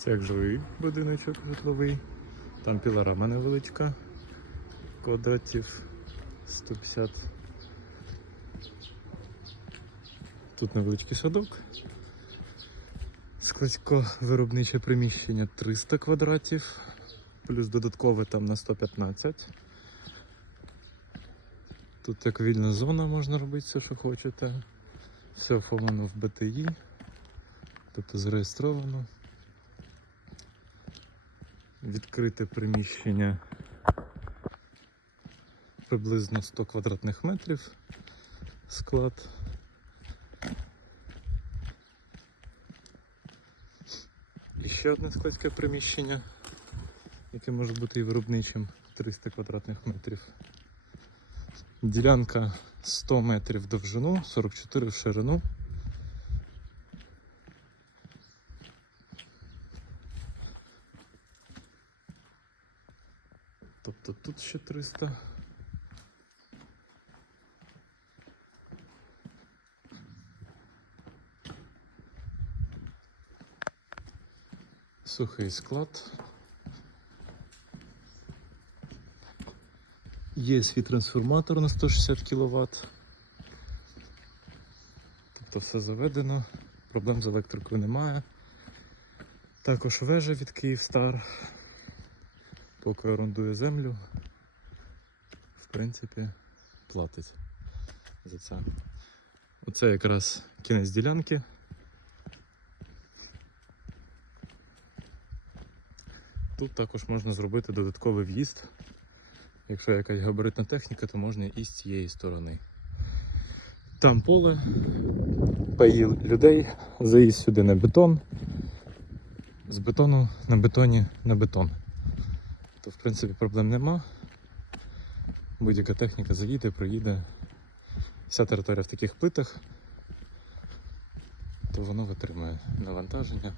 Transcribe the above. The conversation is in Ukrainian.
Це як жилий будиночок житловий. Там пілорама невеличка. Квадратів 150. Тут невеличкий садок. Складсько виробниче приміщення 300 квадратів, плюс додаткове там на 115. Тут як вільна зона можна робити все, що хочете. Все оформлено в БТІ, тобто зареєстровано. Відкрите приміщення приблизно 100 квадратних метрів склад. І ще одне складське приміщення, яке може бути і виробничим 300 квадратних метрів. Ділянка 100 метрів довжину, 44 в ширину. Тобто тут ще 300. Сухий склад. Є свій трансформатор на 160 кВт. Тобто все заведено, проблем з електрикою немає. Також вежа від Київстар. Поки орендує землю, в принципі, платить за це. Оце якраз кінець ділянки. Тут також можна зробити додатковий в'їзд. Якщо якась габаритна техніка, то можна і з цієї сторони. Там поле, паї людей, заїзд сюди на бетон. З бетону на бетоні на бетон. То в принципі проблем нема. Будь-яка техніка заїде, проїде. Вся територія в таких плитах, то воно витримує навантаження.